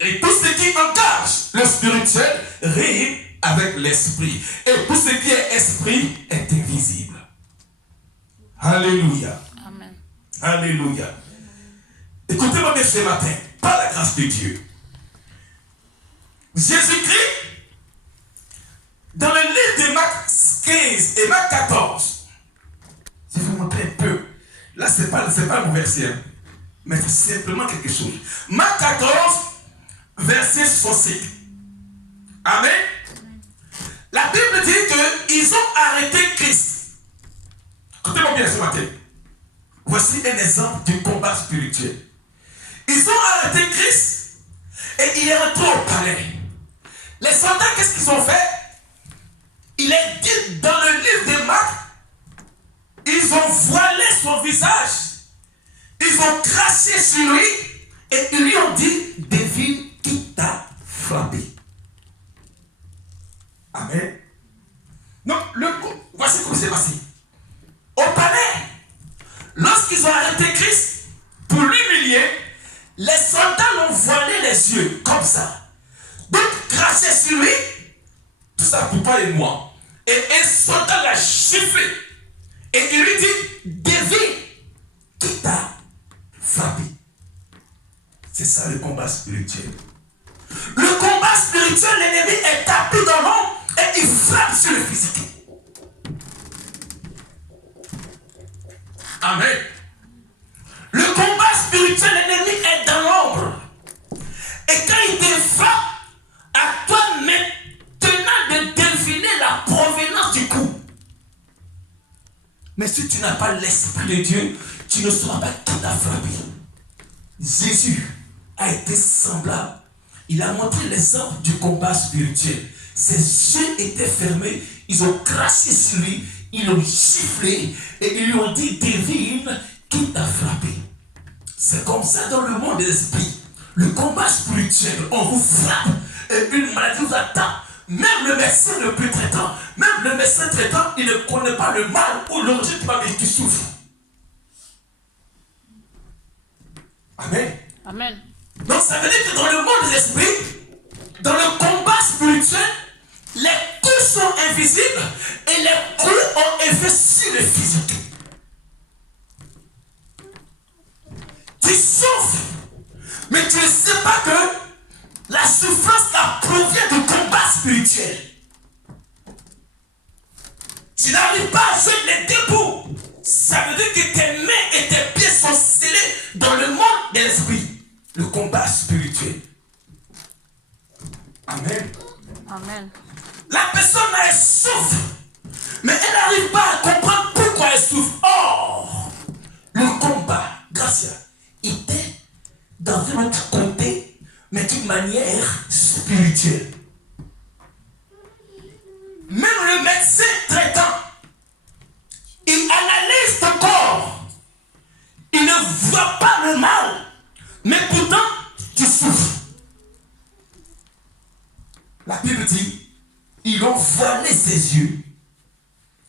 Et tout ce qui engage le spirituel rime avec l'esprit. Et tout ce qui est esprit est invisible. Alléluia. Amen. Alléluia. Écoutez-moi bien ce matin, par la grâce de Dieu. Jésus-Christ, dans le livre de Marc 15 et Marc 14, je vais vous montrer un peu. Là, ce n'est pas mon verset, hein, mais c'est simplement quelque chose. Marc 14, verset 65. Amen. La Bible dit qu'ils ont arrêté Christ. Écoutez-moi bien ce matin. Voici un exemple du combat spirituel. Ils ont arrêté Christ et il est rentré au palais. Les soldats, qu'est-ce qu'ils ont fait? Il est dit dans le livre de Marc, ils ont voilé son visage, ils ont craché sur lui et ils lui ont dit, devine qui t'a frappé. Amen. Donc, voici comment c'est passé. Au palais, lorsqu'ils ont arrêté Christ pour l'humilier, les soldats l'ont voilé les yeux, comme ça. Donc, craché sur lui, tout ça pour toi et moi. Et un soldat l'a chiffré. Et il lui dit, devine qui t'a frappé. C'est ça le combat spirituel. Le combat spirituel, l'ennemi est tapé dans l'ombre et il frappe sur le physique. Amen. Le combat spirituel, l'ennemi est dans l'ombre. Et quand il te frappe, à toi maintenant de deviner la provenance du coup. Mais si tu n'as pas l'Esprit de Dieu, tu ne sauras pas qui t'a frappé. Jésus a été semblable. Il a montré l'exemple du combat spirituel. Ses yeux étaient fermés, ils ont craché sur lui, ils l'ont giflé et ils lui ont dit, devine qui t'a frappé. C'est comme ça dans le monde des esprits. Le combat spirituel, on vous frappe et une maladie vous attend. Même le médecin le plus traitant, même le médecin traitant, il ne connaît pas le mal ou l'origine du mal, mais qui souffre. Amen. Amen. Donc ça veut dire que dans le monde des esprits, dans le combat spirituel, les coups sont invisibles et les coups ont effet sur le physique. Tu souffres, mais tu ne sais pas que la souffrance là provient du combat spirituel. Tu n'arrives pas à jouer les debout. Ça veut dire que tes mains et tes pieds sont scellés dans le monde de l'esprit. Le combat spirituel. Amen. Amen. La personne elle souffre, mais elle n'arrive pas à comprendre pourquoi elle souffre. Or, le combat, Gracia, était dans un autre côté, mais d'une manière spirituelle. Même le médecin traitant, il analyse ton corps. Il ne voit pas le mal, mais pourtant, tu souffres. La Bible dit, ils ont voilé ses yeux,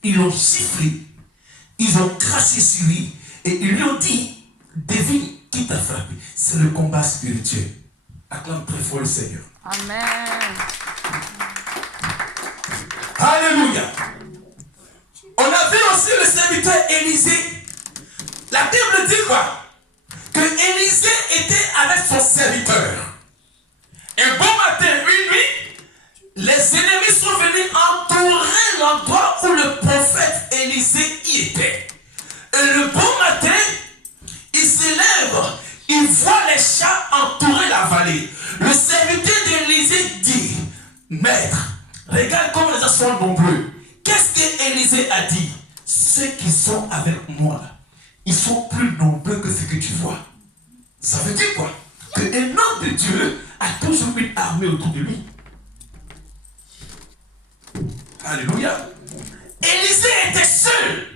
ils l'ont sifflé, ils ont craché sur lui et ils lui ont dit, devine qui t'a frappé. C'est le combat spirituel. Acclame très fort le Seigneur. Amen. Alléluia. On a vu aussi le serviteur Élisée. La Bible dit quoi? Que Élisée était avec son serviteur. Un bon matin, une nuit, les ennemis sont venus entourer l'endroit où le prophète Élisée y était. Et le bon matin, il s'élève, il voit les chats entourer la vallée. Le serviteur d'Élisée dit, maître, regarde comme les gens sont nombreux. Qu'est-ce qu'Élisée a dit? Ceux qui sont avec moi, ils sont plus nombreux que ce que tu vois. Ça veut dire quoi? Qu'un homme de Dieu a toujours une armée autour de lui. Alléluia. Élisée était seul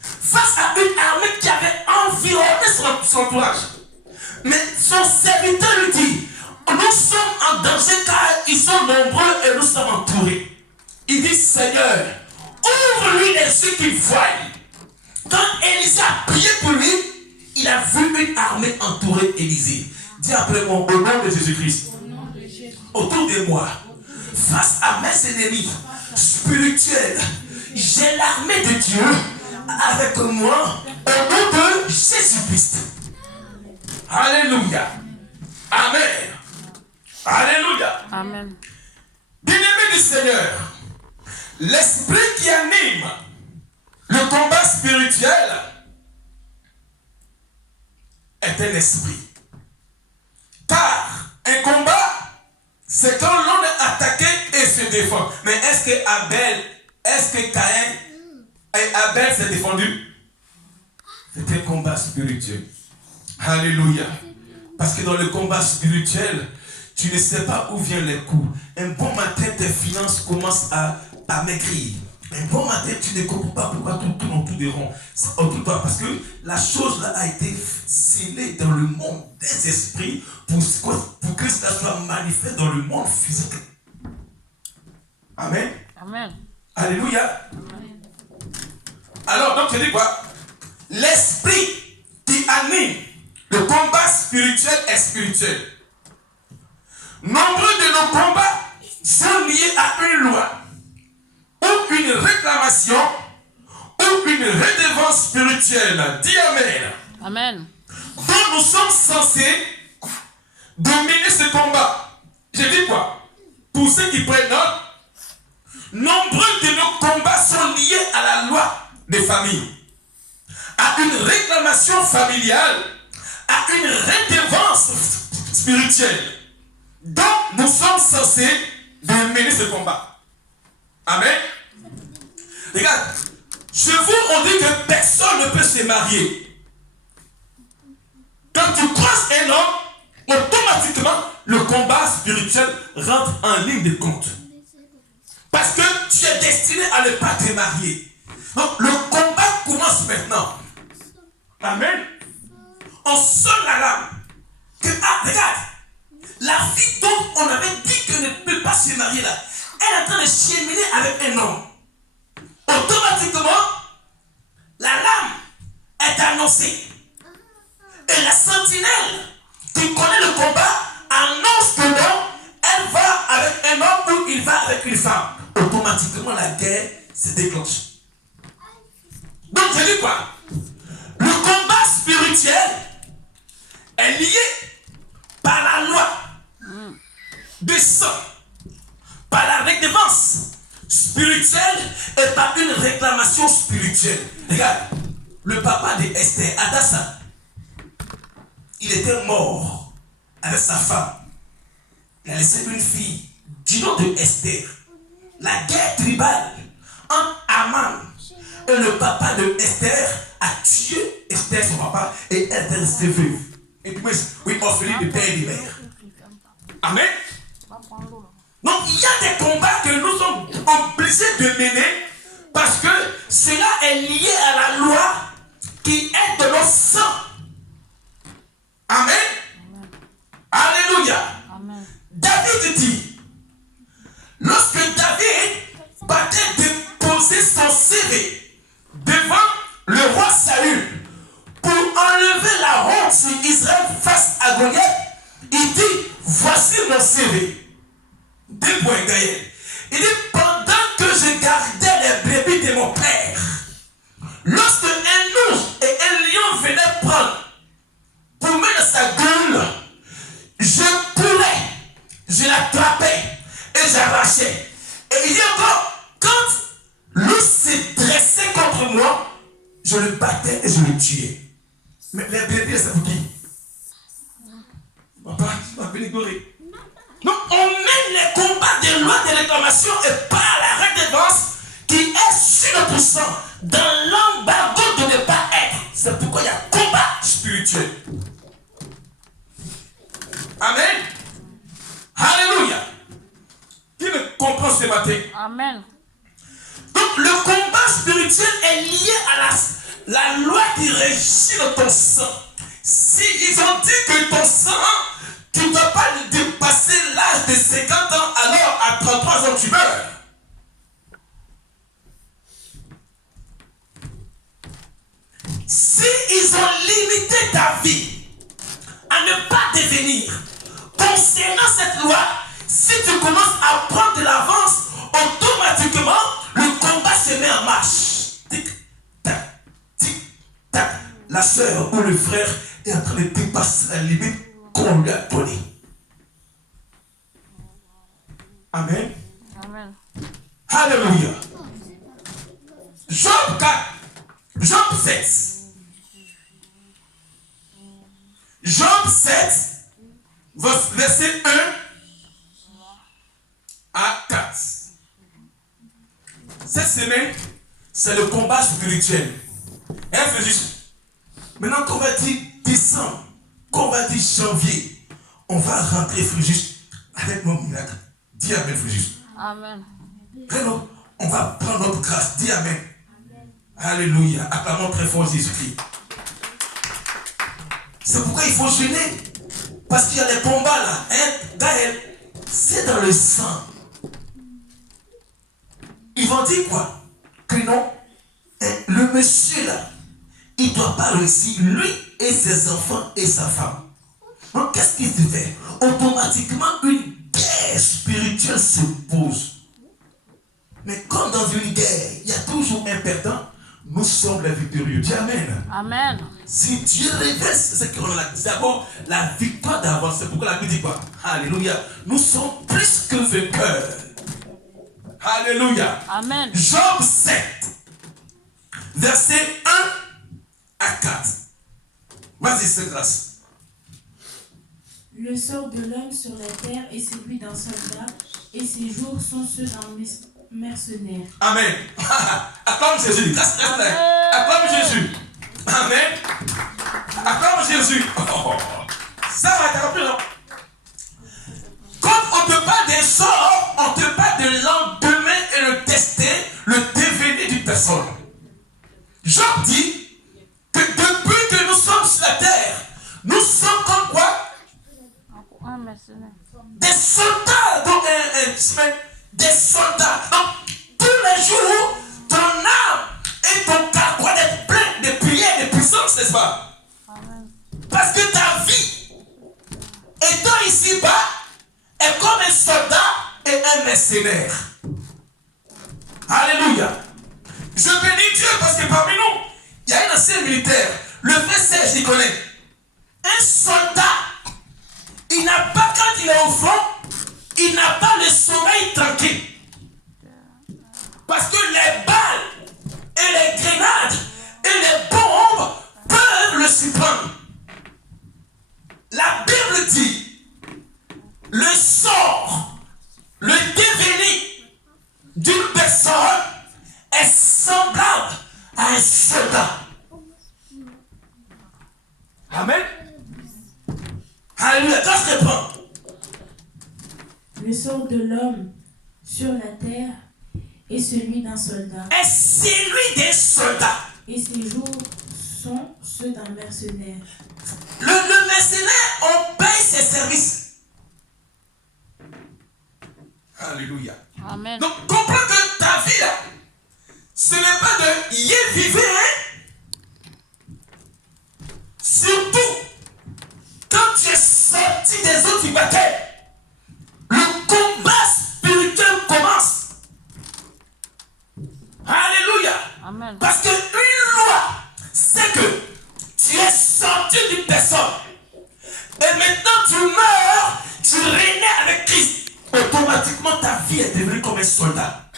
face à une armée qui avait environné son entourage. Mais son serviteur lui dit, nous sommes en danger car ils sont nombreux et nous sommes entourés. Il dit, Seigneur, ouvre-lui les yeux qu'il voie. Quand Élisée a prié pour lui, il a vu une armée entourer Élisée. Dis après moi, au nom de Jésus-Christ. autour de moi, face à mes ennemis spirituels, j'ai l'armée de Dieu avec moi au nom de Jésus-Christ. Alléluia. Amen. Alléluia. Amen. Bien-aimé du Seigneur, l'esprit qui anime le combat spirituel est un esprit. Car un combat, c'est quand l'on est attaqué et se défend. Mais est-ce que Caïn et Abel s'est défendu? C'est un combat spirituel. Alléluia. Parce que dans le combat spirituel, tu ne sais pas où viennent les coups. Un bon matin, tes finances commencent à maigrir. Un bon matin, tu ne comprends pas pourquoi tout tourne autour des ronds. C'est autour de toi. Parce que la chose là a été scellée dans le monde des esprits pour que ça soit manifeste dans le monde physique. Amen. Amen. Alléluia. Amen. Alors, donc, je dis quoi? L'esprit qui anime le combat spirituel est spirituel. Nombreux de nos combats sont liés à une loi, ou une réclamation, ou une redevance spirituelle. Dis Amen. Amen. Donc nous sommes censés dominer ce combat. Je dis quoi? Pour ceux qui prennent note, nombreux de nos combats sont liés à la loi des familles, à une réclamation familiale, à une redevance spirituelle. Donc, nous sommes censés mener ce combat. Amen. Regarde, chez vous, on dit que personne ne peut se marier. Quand tu croises un homme, automatiquement, le combat spirituel rentre en ligne de compte. Parce que tu es destiné à ne pas te marier. Donc, le combat commence maintenant. Amen. On sonne l'alarme. Regarde. La fille dont on avait dit qu'elle ne peut pas se marier là, elle est en train de cheminer avec un homme. Automatiquement, l'alarme est annoncée. Et la sentinelle qui connaît le combat annonce que non, elle va avec un homme ou il va avec une femme. Automatiquement, la guerre se déclenche. Donc, je dis quoi? Le combat spirituel est lié par la loi de sang, par la redevance spirituelle et par une réclamation spirituelle. Regarde, le papa de Esther, Adassa, il était mort avec sa femme. Il a laissé une fille du nom de Esther. La guerre tribale entre Aman et le papa de Esther a tué Esther, son papa, et elle est restée veuve. Et puis, oui, orpheline de père et de mère. Amen. Donc, il y a des combats que nous sommes obligés de mener parce que cela est lié à la loi qui est de notre sang. Amen. Alléluia. Amen. David dit, lorsque David partait déposer son CV devant le roi Saül pour enlever la honte sur Israël face à Goliath, il dit, voici mon CV. 2 points, Gaël. Il dit, pendant que je gardais les brebis de mon père, lorsque un ours et un lion venaient prendre pour mettre dans sa gueule, je courais, je l'attrapais et j'arrachais. Et il dit encore, quand l'ours s'est dressé contre moi, je le battais et je le tuais. Mais les brebis, c'est pour qui? Papa, tu vas venir gorer. Donc on mène les combats des lois de réclamation et par la redevance qui est sur notre sang dans l'embargo de ne pas être. C'est pourquoi il y a combat spirituel. Amen. Alléluia. Qui me comprend ce matin? Amen. Donc le combat spirituel est lié à la loi qui régit ton sang. Si ils ont dit que ton sang, tu ne dois pas dépasser l'âge de 50 ans, alors à 33 ans tu meurs. Si ils ont limité ta vie à ne pas devenir, concernant cette loi, commence à prendre de l'avance, automatiquement, le combat se met en marche. Tic-tac, tic-tac. La soeur ou le frère est en train de dépasser la limite qu'on lui a donnée. Amen. Amen. Alléluia. Job 4. Job 7. Job 7, verset 1 à 4. Cette semaine, c'est le combat spirituel. Hein, Fréjus? Maintenant qu'on va dire décembre, qu'on va dire janvier, on va rentrer, Fréjus, avec mon miracle. Dis Amen, Fréjus. Amen. Alors, on va prendre notre grâce. Dis Amen. Alléluia. Acclamons très fort Jésus-Christ. C'est pourquoi il faut jeûner. Parce qu'il y a les combats là. Hein? Gaël, c'est dans le sang. Ils vont dire quoi? Que non. Hein? Le monsieur là, il ne doit pas réussir. Lui et ses enfants et sa femme. Donc qu'est-ce qu'il se fait? Automatiquement, une guerre spirituelle se pose. Mais comme dans une guerre, il y a toujours un perdant. Nous sommes les victorieux. Dis Amen. Amen. Si Dieu révèle ce qu'on a, d'abord la victoire d'avance. C'est pourquoi la Bible dit quoi? Alléluia. Nous sommes plus que vainqueurs. Alléluia. Amen. Job 7, verset 1 à 4. Vas-y, c'est grâce. Le sort de l'homme sur la terre est celui d'un soldat, et ses jours sont ceux d'un mercenaire. Amen. Acclame Jésus. Acclame Jésus. Amen. Acclame Jésus. Oh, ça va être rapide, non? Quand on te parle des sorts, on te parle de lendemain et le destin, le devenir d'une personne. Job dit que depuis que nous sommes sur la terre, nous sommes comme quoi? Un mercenaire. Des soldats. Donc, des soldats. Donc, tous les jours, ton âme et ton cœur doivent être pleins de prières, de puissance, n'est-ce pas? Amen. Parce que ta vie, étant ici-bas, est comme un soldat et un mercenaire. Alléluia. Je bénis Dieu parce que parmi nous, il y a un ancien militaire. Le frère Serge, il connaît. Un soldat, il n'a pas, quand il est au front, il n'a pas le sommeil tranquille. Parce que les balles et les grenades et les bombes peuvent le surprendre. La Bible dit, le sort, le devenir d'une personne est semblable à un soldat. Amen. Alléluia. Quand je réponds, Le sort de l'homme sur la terre est celui d'un soldat, est celui des soldats. et ses jours sont ceux d'un mercenaire. Le mercenaire, on paye ses services. Alléluia. Amen. Donc, comprends que ta vie, là, ce n'est pas de y vivre, hein? Surtout, quand tu es sorti des autres du baptême, le combat spirituel commence. Alléluia. Amen. Parce qu'une loi, c'est que tu es sorti d'une personne. Et maintenant tu meurs, tu renais avec Christ. Automatiquement ta vie est devenue comme un soldat.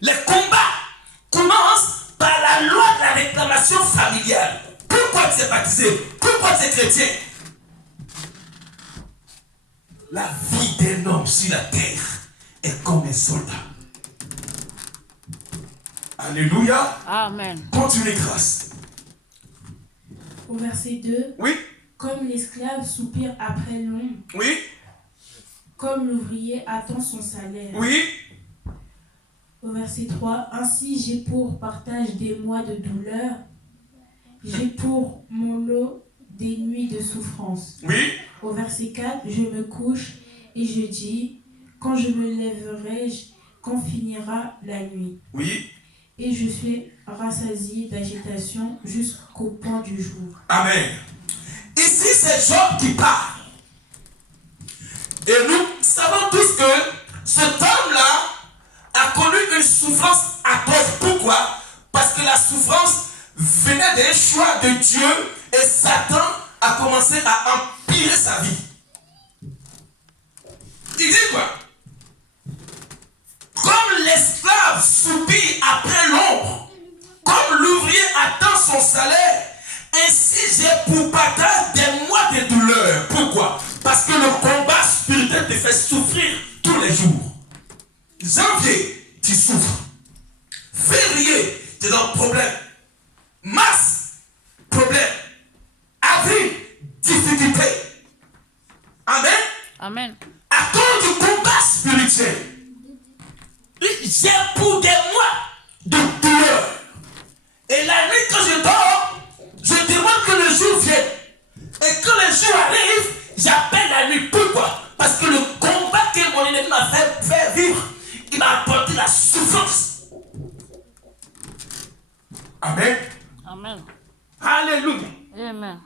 Les combats commencent par la loi de la réclamation familiale. Pourquoi tu es baptisé? Pourquoi tu es chrétien? La vie d'un homme sur la terre est comme un soldat. Alléluia. Amen. Continue grâce. Au verset 2, Oui, comme l'esclave soupire après l'ombre, oui, comme l'ouvrier attend son salaire. oui. Au verset 3, ainsi j'ai pour partage des mois de douleur, j'ai pour mon lot des nuits de souffrance. Oui, Au verset 4, je me couche et je dis, quand je me lèverai-je, quand finira la nuit? oui. Et je suis rassasié d'agitation jusqu'au point du jour. Amen. Ici, c'est Job qui parle. Et nous savons tous que une souffrance atroce. Pourquoi? Parce que la souffrance venait d'un choix de Dieu et Satan a commencé à empirer sa vie. Il dit quoi? Comme l'esclave soupire après l'ombre, comme l'ouvrier attend son salaire, ainsi j'ai pour partage des mois de douleur. Pourquoi? Parce que le combat spirituel te fait souffrir tous les jours. Janvier, tu souffres. Février, tu es dans le problème. Mars, problème. Avril, difficulté. Amen. Amen. À cause du combat spirituel, j'ai pour des mois de douleur. Et la nuit, quand je dors, je demande que le jour vienne. Et quand le jour arrive, j'appelle la nuit. Pourquoi? Parce que le combat que mon ennemi m'a fait vivre, il m'a apporté la souffrance. Amen. Amen. Alléluia. Amen.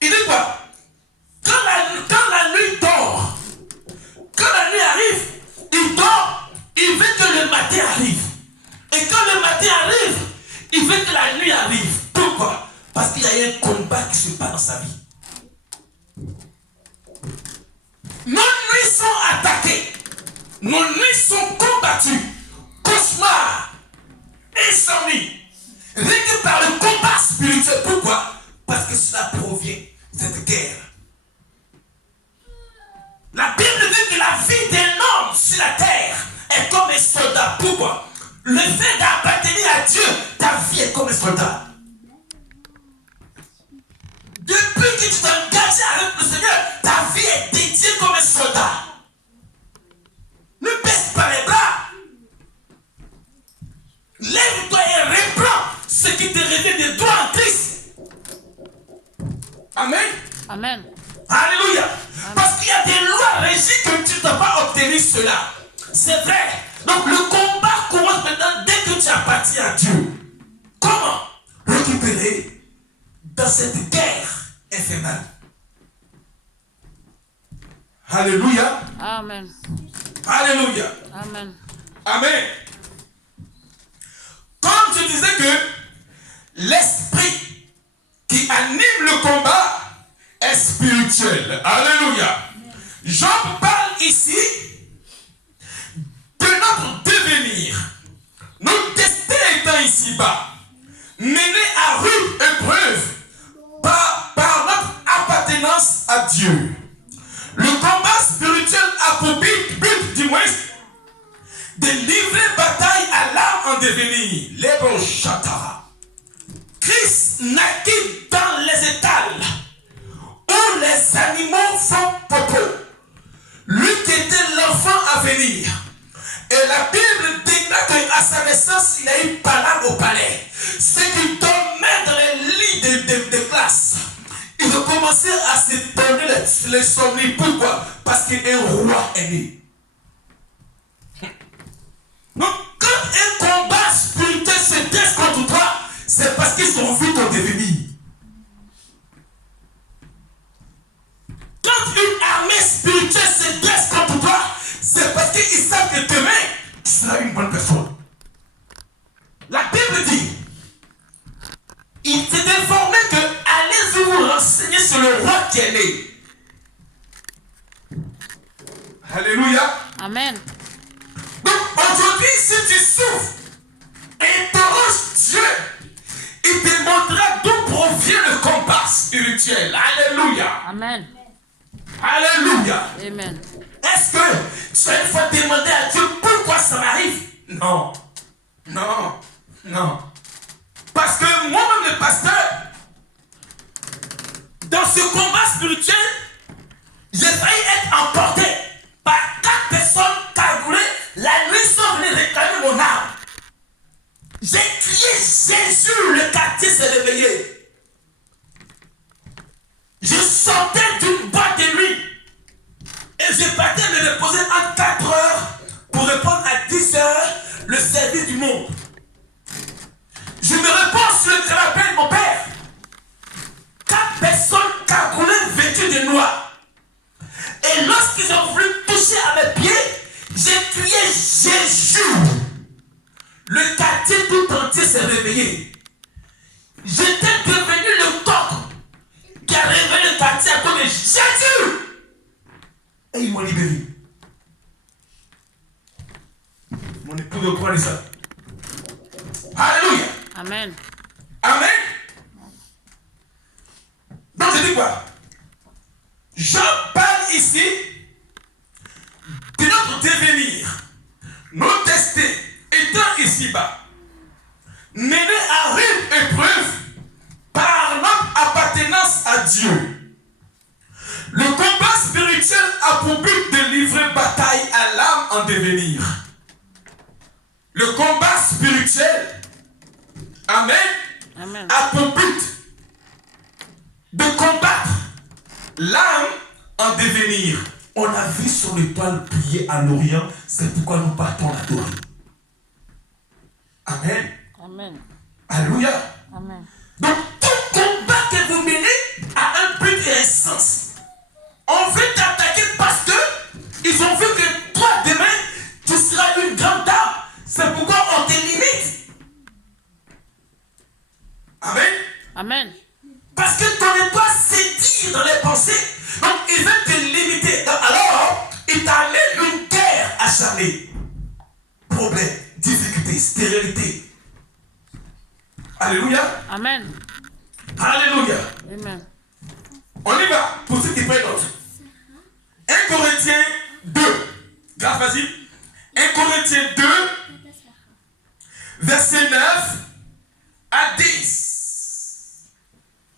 Il dit quoi? Quand la nuit dort, quand la nuit arrive, il dort, il veut que le matin arrive. Et quand le matin arrive, il veut que la nuit arrive. Pourquoi? Parce qu'il y a un combat qui se passe dans sa vie. Nos nuits sont attaquées. Nos nuits sont combattues. Cauchemar, insomnie. Rien que par le combat spirituel. Pourquoi? Parce que cela provient de cette guerre. La Bible dit que la vie d'un homme sur la terre est comme un soldat. Pourquoi? Le fait d'appartenir à Dieu, ta vie est comme un soldat. Depuis que tu t'es engagé avec le Seigneur, ta vie est dédiée comme un soldat. Ne baisse pas les bras. Lève-toi et reprends ce qui te revient de toi en Christ. Amen. Amen. Alléluia. Parce qu'il y a des lois régies que tu ne dois pas obtenir cela. C'est vrai. Donc le combat commence maintenant dès que tu appartiens à Dieu. Comment récupérer dans cette guerre infernale? Alléluia. Amen. Alléluia. Amen. Amen. Comme je disais que l'esprit qui anime le combat est spirituel. Alléluia. Job parle ici de notre devenir. Notre destin étant ici-bas, mené à rude épreuve par notre appartenance à Dieu. Le combat spirituel a pour but du moins, de livrer bataille à l'âme en devenir. L'Hébreu Chata. Christ naquit dans les étals où les animaux font popo. Lui qui était l'enfant à venir. Et la Bible déclare qu'à sa naissance, il a eu parole au palais. Ce qui dormait dans les lits de classe. Il a commencé à se donner les sommeils. Pourquoi? Parce qu'un roi est né. Donc, quand un combat spirituel se dresse contre toi, c'est parce qu'ils ont vu ton devenir. Quand une armée spirituelle se dresse contre toi, c'est parce qu'ils savent que demain, tu seras une bonne personne. La Bible dit, il s'est informé que allez vous renseigner sur le roi qui est né. Alléluia. Amen. Donc aujourd'hui, si tu souffres, interroge Dieu. Il te montrera d'où provient le combat spirituel. Alléluia. Amen. Alléluia. Amen. Est-ce que tu as une fois demandé à Dieu pourquoi ça m'arrive? Non. Non. Non. Parce que moi-même, le pasteur, dans ce combat spirituel, j'ai failli être emporté par 4 personnes cagoulées. La nuit sont venues réclamer mon âme. J'ai crié Jésus, le quartier s'est réveillé. Je sortais d'une boîte de nuit et je partais me reposer en 4 heures pour répondre à 10 heures le service du monde. Je me repose sur le canapé de mon père. 4 personnes cagoulées vêtues de noir. Et lorsqu'ils ont voulu toucher à mes pieds, j'ai crié Jésus. réveillé. J'étais devenu le coq qui a réveillé le quartier à cause de Jésus. Et ils m'ont libéré. Mon époux de croire ça. Alléluia. Amen. Amen. Donc je dis quoi? Jean parle ici de notre devenir. Nos destins étant ici-bas, menés à rude épreuve par notre appartenance à Dieu. Le combat spirituel a pour but de livrer bataille à l'âme en devenir. Le combat spirituel, amen, Amen. a pour but de combattre l'âme en devenir. On a vu son étoile briller à l'Orient, c'est pourquoi nous partons l'adorer. Amen. Amen. Alléluia. Amen. Donc tout combat que vous menez a un but et un sens. On veut t'attaquer parce que ils ont vu que toi demain tu seras une grande dame. C'est pourquoi on te limite. Amen. Amen. Parce que ton étoile s'étire dans les pensées. Donc il veut te limiter. Donc, alors il t'a mis une guerre acharnée. Problème, difficulté, stérilité. Alléluia. Amen. Alléluia. Amen. On y va pour ceux qui prennent note. 1 Corinthiens 2. Grâce, vas-y. 1 Corinthiens 2, verset 9 à 10.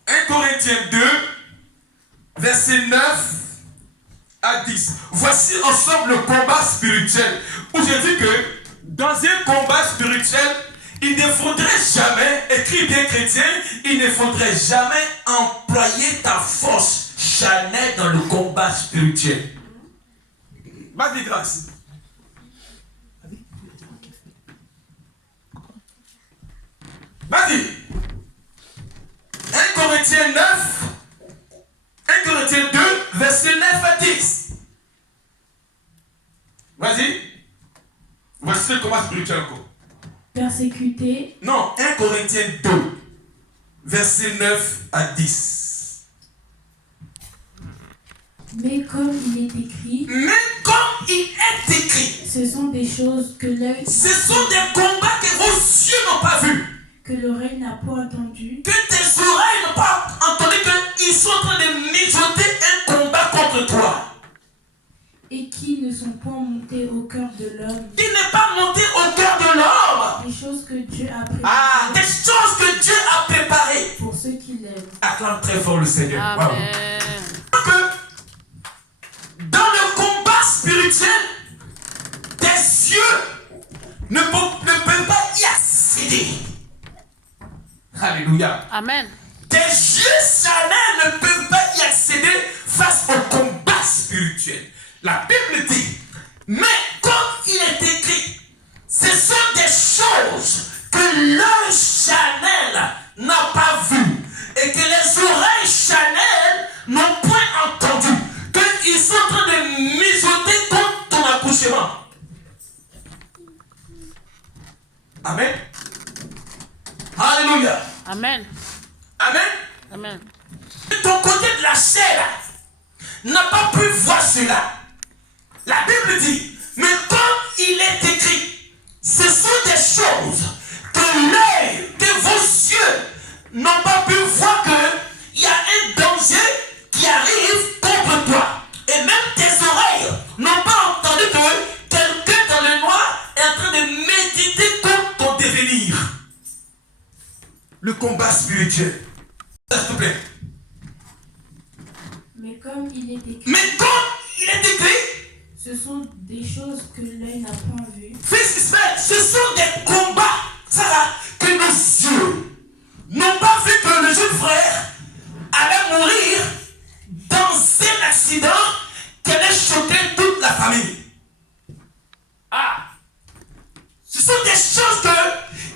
1 Corinthiens 2, verset 9 à 10. Voici ensemble le combat spirituel. Où je dis que dans un combat spirituel, il ne faudrait jamais, écrit bien chrétien, il ne faudrait jamais employer ta force charnelle dans le combat spirituel. Vas-y, grâce. Vas-y. 1 Corinthiens 9, 1 Corinthiens 2, verset 9 à 10. Vas-y. Voici le combat spirituel encore. Persécuté, Non, 1 Corinthiens 2, verset 9 à 10. mais comme il est écrit, Mais comme il est écrit, ce sont des choses que l'œil, ce sont des combats que vos yeux n'ont pas vus, que l'oreille n'a pas entendu, que tes oreilles n'ont pas entendu, qu'ils sont en train de mijoter un combat contre toi. et qui ne sont point montés au cœur de l'homme. Il n'est pas monté au cœur de l'homme. Des choses que Dieu a Des préparées choses que Dieu a préparées. pour ceux qui l'aiment. Acclame très fort le Seigneur. Bravo. Amen. Que dans le combat spirituel, tes yeux ne peuvent pas y accéder. Alléluia. Amen. Tes yeux charnels ne peuvent pas y accéder face au combat spirituel. La Bible dit, mais comme il est écrit, ce sont des choses que l'œil charnel n'a pas vues et que les oreilles charnelles n'ont point entendu, qu'ils sont en train de mijoter contre ton accouchement. Amen. Alléluia. Amen. Amen. Amen. Ton côté de la chair n'a pas pu voir cela. La Bible dit, mais comme il est écrit, ce sont des choses que l'œil, que vos yeux n'ont pas pu voir qu'il y a un danger qui arrive contre toi. Et même tes oreilles n'ont pas entendu que quelqu'un dans le noir est en train de méditer contre ton devenir. Le combat spirituel. S'il te plaît. Mais comme il est écrit, Mais comme il est écrit, ce sont des choses que l'œil n'a point vues, fils d'Israël, ce sont des combats, Sarah, que nos yeux n'ont pas vu que le jeune frère allait mourir dans un accident qui allait choquer toute la famille. Ah! Ce sont des choses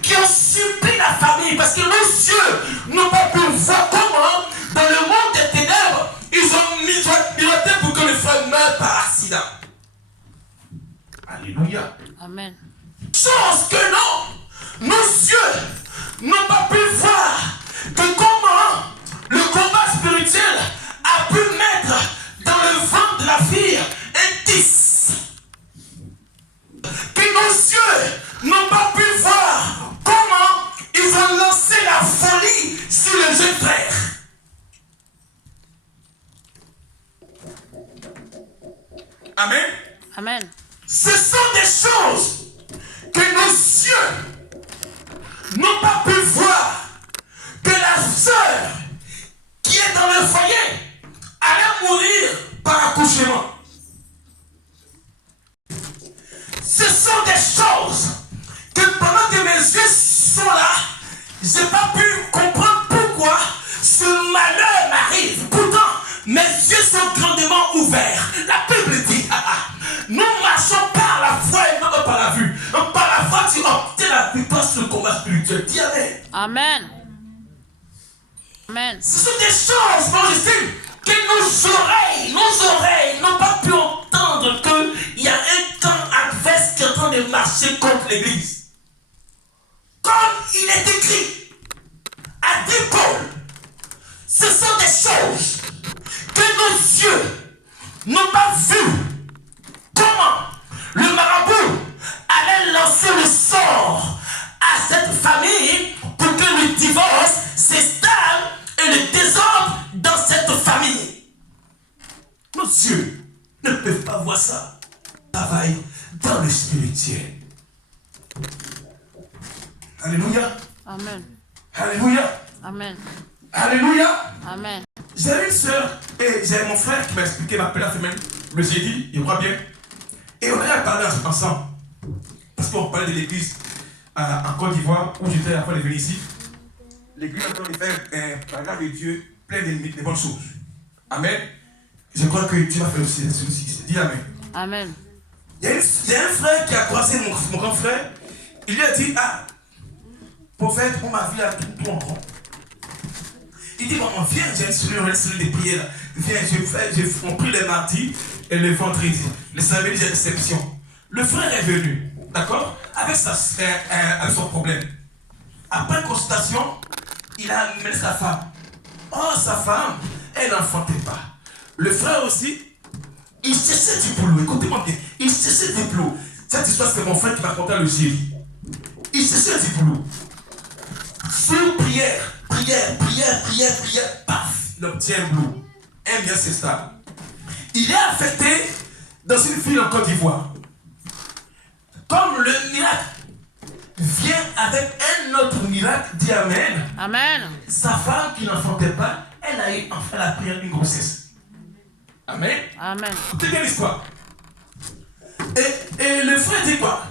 qui ont surpris la famille parce que nos yeux n'ont pas pu voir comment, dans le monde des ténèbres, ils ont miroité pour que le frère meure par accident. Alléluia. Amen. Chose que non, nos yeux n'ont pas pu voir que comment le combat spirituel a pu mettre dans le ventre de la fille un 10. Que nos yeux n'ont pas pu voir comment ils ont lancé la folie sur le jeune frère. Amen. Amen. Ce sont des choses que nos yeux n'ont pas pu voir, que la sœur qui est dans le foyer allait mourir par accouchement. Ce sont des choses que pendant que mes yeux sont là, je n'ai pas pu comprendre pourquoi ce malheur m'arrive. Pourtant, mes yeux sont grandement ouverts. La Bible dit, nous marchons par la foi et non par la vue. Donc par la foi, tu obtiens la victoire sur le combat spirituel. Dis Amen. Amen. Amen. Ce sont des choses, mon Jésus, que nos oreilles n'ont pas pu entendre qu'il y a un temps adverse qui est en train de marcher contre l'Église. Comme il est écrit à 10 Paul, ce sont des choses que nos yeux n'ont pas vues. Comment le marabout allait lancer le sort à cette famille pour que le divorce s'installe et le désordre dans cette famille. Nos yeux ne peuvent pas voir ça. Travail dans le spirituel. Alléluia. Amen. Alléluia. Amen. Alléluia. Amen. J'avais une soeur et j'avais mon frère qui m'a expliqué, m'appelait la semaine, le jeudi, il croit bien. Et on allait parler ensemble. Parce qu'on parlait de l'église en Côte d'Ivoire, où j'étais avant de venir ici. L'église est en train de faire, par la grâce de Dieu, plein de bonnes choses. Amen. Je crois que Dieu va faire aussi ceci. Dis Amen. Amen. Il y a un frère qui a croisé mon grand frère. Il lui a dit, prophète, on m'a vu à tout en rond. Il dit, bon, viens, j'ai une série de prières. Viens, on prie le mardi et le vendredi. Le samedi, j'ai réception. Le frère est venu, d'accord, avec son problème. Après consultation, il a amené sa femme. Oh, sa femme, elle n'enfantait pas. Le frère aussi, il cherchait du boulot. Écoutez-moi bien, il cherchait du boulot. Cette histoire, c'est mon frère qui m'a raconté le génie. Il cherchait du boulot. Sur prière, paf, il obtient un boulot. Un bien, c'est stable. Il est affecté dans une ville en Côte d'Ivoire. Comme le miracle vient avec un autre miracle, dit Amen. Amen. Sa femme qui n'enfantait pas, elle a eu enfin la prière une grossesse. Amen. Amen. Écoutez bien l'histoire. Et le frère dit quoi?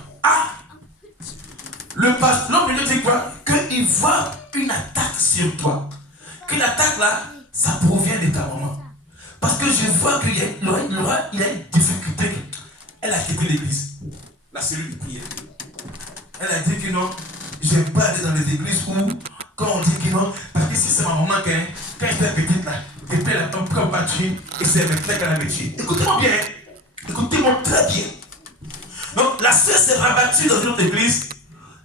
L'homme lui dit quoi? Qu'il voit une attaque sur toi. Que l'attaque là, ça provient de ta maman. Parce que je vois qu'il il a une difficulté. Elle a quitté l'église, la cellule de prière. Elle a dit que non, j'aime pas aller dans les églises où, quand on dit que non, parce que si c'est ma maman quand elle était petite là, depuis elle a encore battu et c'est maintenant qu'elle a battu. Écoutez-moi bien, écoutez-moi très bien. Donc la sœur s'est rabattue dans une autre église,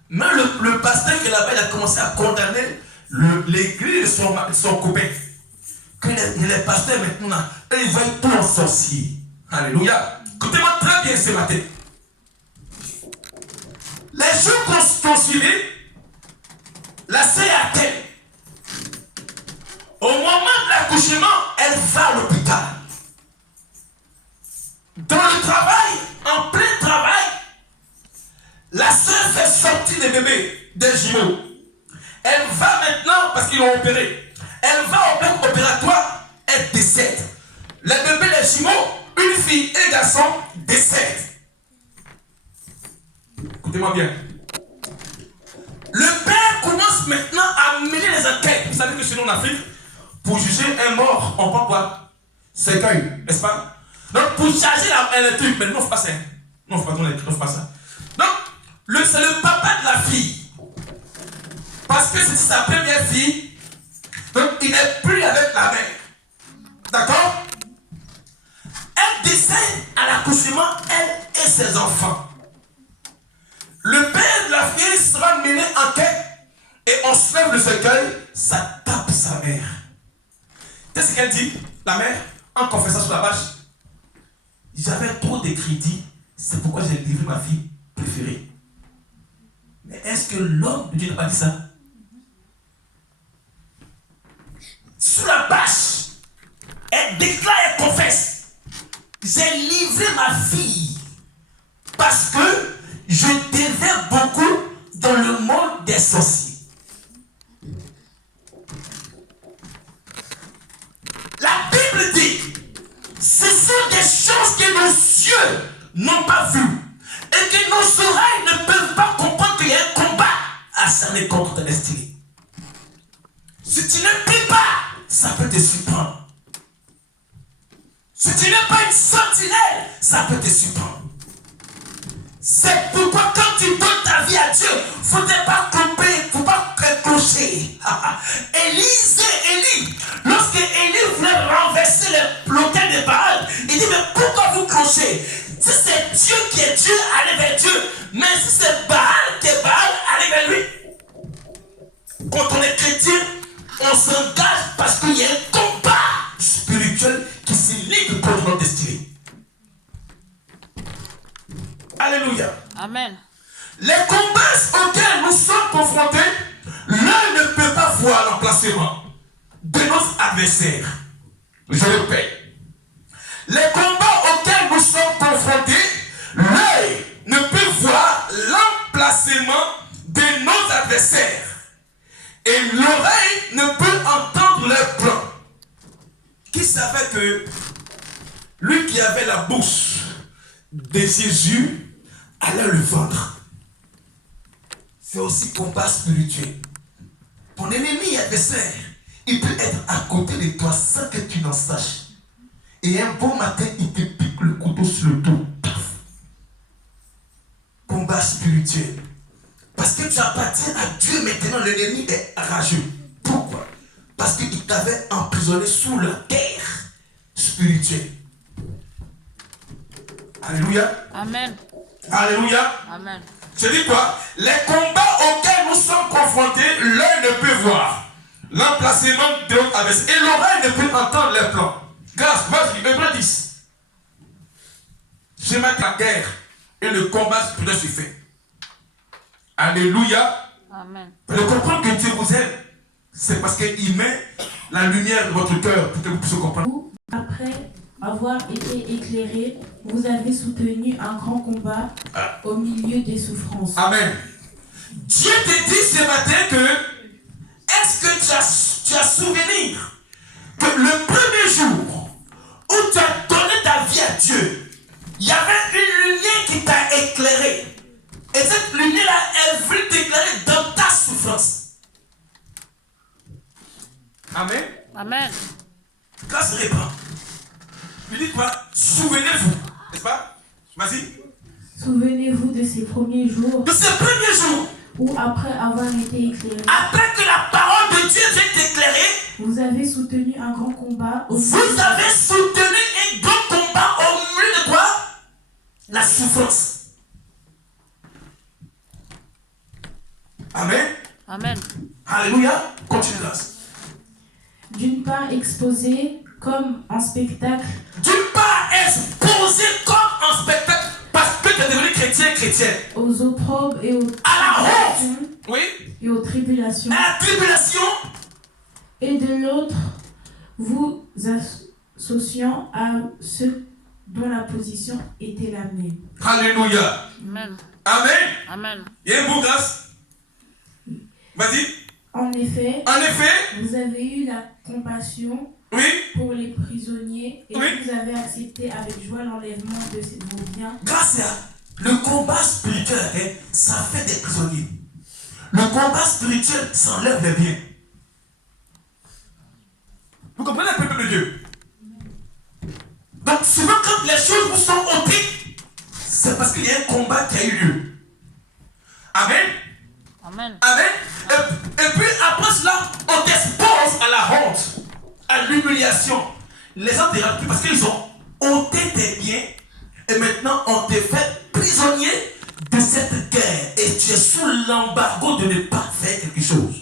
mais le pasteur qui est là-bas, il a commencé à condamner l'église de son copain. Que les pasteurs maintenant, ils voient tout en sorcier. Alléluia. Écoutez-moi très bien ce matin. Les jours qu'on suivi, la sœur est à terre. Au moment de l'accouchement, elle va à l'hôpital. Dans le travail, en plein travail, la sœur fait sortir des bébés, des jumeaux. Elle va maintenant, parce qu'ils l'ont opéré, elle va au bloc opératoire, elle décède. Les bébés, les jumeaux, une fille et un garçon décèdent. Écoutez-moi bien. Le père commence maintenant à mener les enquêtes. Vous savez que chez nous en Afrique, pour juger un mort, on prend quoi? Cercueil, n'est-ce pas? Donc pour charger le truc, mais non, on ne fait pas ça. Non, on ne fait pas ça. Donc, c'est le papa de la fille. Parce que c'est sa première fille. Donc il n'est plus avec la mère. D'accord? Elle décède à l'accouchement, elle et ses enfants. Le père de la fille sera mené en quête et on soulève le cercueil, ça tape sa mère. Qu'est-ce qu'elle dit, la mère, en confessant sur la bâche? J'avais trop de crédits, c'est pourquoi j'ai livré ma fille préférée. Mais est-ce que l'homme de Dieu n'a pas dit ça? Sous la bâche, elle déclare, elle confesse: j'ai livré ma fille parce que je devais beaucoup dans le monde des sorciers. La Bible dit, ce sont des choses que nos yeux n'ont pas vues et que nos oreilles ne peuvent pas comprendre qu'il y a un combat acharné contre ta destinée. Si tu ne pries pas, ça peut te surprendre. Si tu n'es pas une sentinelle, ça peut te surprendre. C'est pourquoi quand tu donnes ta vie à Dieu, il ne faudrait pas couper, il ne faut pas clocher. Élie, lorsque Élie voulait renverser le bloquet de Baal, il dit: mais pourquoi vous clochez? Si c'est Dieu qui est Dieu, allez vers Dieu. Mais si c'est Baal qui est Baal, allez vers lui. Quand on est chrétien, on s'engage parce qu'il y a un combat spirituel qui se ligue contre notre destinée. Alléluia. Amen. Les combats auxquels nous sommes confrontés, l'un ne peut pas voir l'emplacement de nos adversaires. Je répète. Les combats auxquels nous sommes confrontés, l'œil ne peut voir l'emplacement de nos adversaires. Et l'oreille ne peut entendre leurs plans. Qui savait que lui qui avait la bouche de Jésus allait le vendre? C'est aussi combat spirituel. Ton ennemi adversaire, il peut être à côté de toi sans que tu n'en saches. Et un bon matin, il te pique le couteau sur le dos. Paf. Combat spirituel. Parce que tu appartiens à Dieu maintenant, l'ennemi est rageux. Pourquoi? Parce qu'il t'avait emprisonné sous la terre spirituelle. Alléluia. Amen. Alléluia. Amen. Je dis quoi? Les combats auxquels nous sommes confrontés, l'œil ne peut voir l'emplacement de notre adversaire et l'oreille ne peut entendre les plans. Grâce, vas-y, Hébreux 10. Je mets la guerre et le combat spirituel se fait. Alléluia. Amen. De comprendre que Dieu vous aime, c'est parce qu'il met la lumière de votre cœur pour que vous puissiez comprendre. Vous, après avoir été éclairé, vous avez soutenu un grand combat au milieu des souffrances. Amen. Dieu te dit ce matin que est-ce que tu as souvenir que le premier jour où tu as donné ta vie à Dieu, il y avait une lumière qui t'a éclairé. Et cette lumière-là, elle veut t'éclairer dans ta souffrance. Amen. Amen. Grâce répand. Il dit quoi? Souvenez-vous. N'est-ce pas? Vas-y. Souvenez-vous de ces premiers jours De ces premiers jours. où, après avoir été éclairé, Après que la parole de Dieu vient t'éclairer, vous avez soutenu un grand combat au vous avez soutenu un grand combat au milieu de quoi? La souffrance. Amen. Amen. Alléluia. Continue grâce. d'une part exposé comme un spectacle D'une part, exposé comme un spectacle parce que tu es devenu chrétienne. aux opprobes et aux À la honte. tribulations, Oui. et aux tribulations, À la tribulation. et de l'autre vous associant à ceux dont la position était la même. Alléluia. Amen. Amen. Amen. Il y a un beau grâce. Vas-y. En effet, En effet. vous avez eu la compassion Oui. pour les prisonniers et Oui. vous avez accepté avec joie l'enlèvement de vos biens. Grâce à le combat spirituel, ça fait des prisonniers. Le combat spirituel, ça enlève les biens. Vous comprenez le peuple de Dieu? Donc souvent quand les choses vous sont ôtées, c'est parce qu'il y a un combat qui a eu lieu. Amen. Amen. Amen. Et puis après cela, on t'expose à la honte, à l'humiliation. Les gens te regardent plus parce qu'ils ont ôté tes biens et maintenant on te fait prisonnier de cette guerre. sous l'embargo de ne pas faire quelque chose.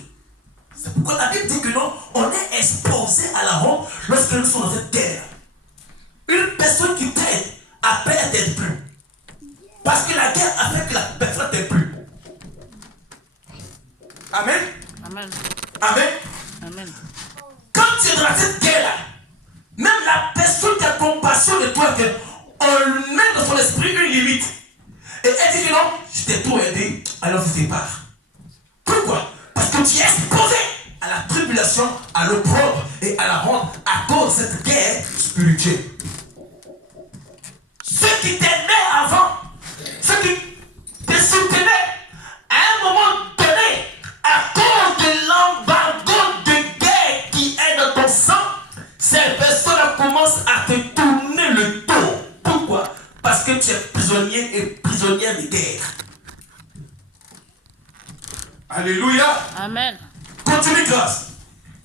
C'est pourquoi la Bible dit que non, on est exposé à la honte lorsque nous sommes dans cette guerre. Une personne qui t'aide appelle à t'aider plus. Parce que la guerre a fait que la personne t'aide plus. Amen. Amen. Amen. Amen. Quand tu es dans cette guerre-là, même la personne qui a compassion de toi, on met dans son esprit une limite. Et elle dit que non, je t'ai tout aidé, alors tu sépares. Pourquoi? Parce que tu es exposé à la tribulation, à l'opprobre et à la honte à cause de cette guerre spirituelle. Ceux qui t'aimaient avant, ceux qui te soutenaient, à un moment donné, à cause de l'embargo de guerre qui est dans ton sang, ces personnes commencent à te tourner le dos. Pourquoi? Parce que tu es prisonnier et prisonnière de guerre. Alléluia. Amen. Continue, grâce.